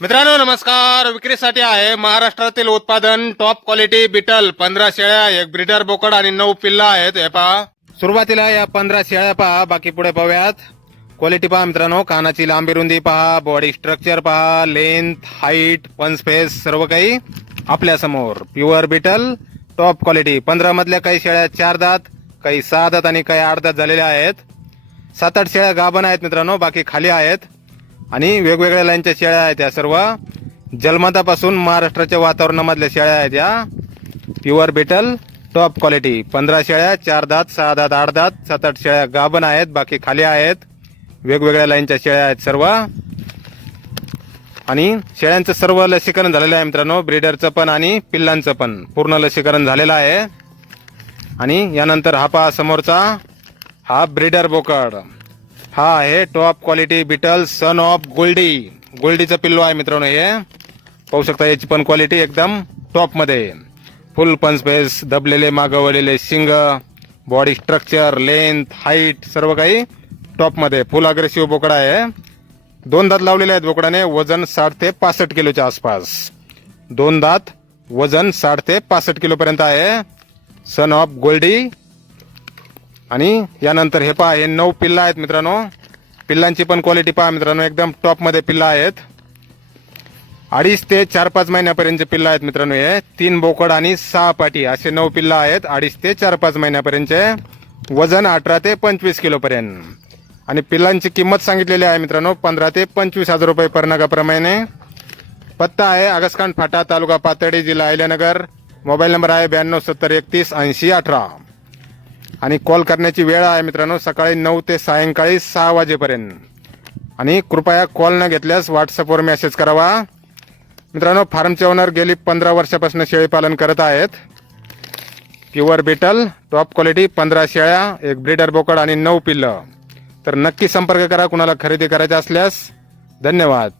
मित्रांनो नमस्कार. विक्रीसाठी आहे महाराष्ट्रातील उत्पादन टॉप क्वालिटी बिटल 15 शेळ्या, एक ब्रीडर बोकड आणि 9 पिल्ला आहेत. हे पहा, सुरुवातीला या 15 शेळ्या पहा, बाकी पुढे पाहूयात. क्वालिटी पहा मित्रांनो, कानाची लांबी रुंदी पहा, बॉडी स्ट्रक्चर पहा, लेंथ, हाईट, पंच फेस सर्व काही आपल्या समोर. Pure beetle top quality. 15 मधल्या काही शेळ्या 4 दात, काही 6 दात आणि काही 8 दात झालेल्या आहेत. 7-8 शेळ्या गाभण आहेत मित्रांनो, बाकी खाली आहेत. आणि वेगवेगळ्या लाईनच्या शेळ्या आहेत. या सर्व जन्मतापासून महाराष्ट्राच्या वातावरणामधल्या शेळ्या आहेत. या प्युअर बिटल टॉप क्वालिटी. 15 शेळ्या, 4 दात, 6 दात, 8 दात, 7-8 शेळ्या गाभण आहेत, बाकी खाली आहेत. वेगवेगळ्या लाईनच्या शेळ्या आहेत सर्व. आणि शेळ्यांचं सर्व लसीकरण झालेलं आहे मित्रांनो, ब्रीडरचं पण आणि पिल्लांचं पण पूर्ण लसीकरण झालेलं आहे. आणि यानंतर हा पहा समोरचा, हा ब्रीडर बोकड. हा आहे top quality Beetal son of Goldie. गोल्डीचं पिल्लो आहे मित्रांनो. हे पाहू शकता, याची पण क्वालिटी एकदम टॉप मध्ये. फुल पंच फेस, दबलेले मागवलेले शिंग, बॉडी स्ट्रक्चर, लेंथ, हाईट सर्व काही टॉप मध्ये. फुल अग्रेसिव्ह बोकडा आहे. 2 दात लावलेले आहेत बोकडाने. वजन 60 ते 65 किलोच्या आसपास. 2 दात, वजन 60 ते 65 किलो पर्यंत आहे. Son of Goldie. आणि यानंतर हे पहा, हे 9 पिल्ला आहेत मित्रांनो. पिल्लांची पण क्वालिटी पहा मित्रांनो, एकदम टॉप मध्ये पिल्ला आहेत. 2.5 ते 4-5 महिन्यापर्यंतचे पिल्ला आहेत मित्रांनो. हे 3 बोकड आणि 6 पाटी असे 9 पिल्ला आहेत. 2.5 ते 4-5 महिन्यापर्यंतचे. वजन 18 ते 25 किलो पर्यंत. आणि पिल्लांची किंमत सांगितलेली आहे मित्रांनो 15 ते 25 हजार रुपये पर नगाप्रमाणे. पत्ता आहे आगसखान फाटा, तालुका पाथर्डी, जिल्हा अहिल्यानगर. मोबाईल नंबर आहे 9270318018. आणि कॉल करण्याची वेळ आहे मित्रांनो सकाळी 9 ते सायंकाळी 6 वाजेपर्यंत. आणि कृपया कॉल न घेतल्यास व्हॉट्सअपवर मेसेज करावा. मित्रांनो, फार्मचे ओनर गेली 15 वर्षापासून शेळी पालन करत आहेत. प्युअर बिटल टॉप क्वालिटी, 15 शेळ्या, एक ब्रीडर बोकड आणि 9 पिल्लं. तर नक्की संपर्क करा कुणाला खरेदी करायचे असल्यास. धन्यवाद.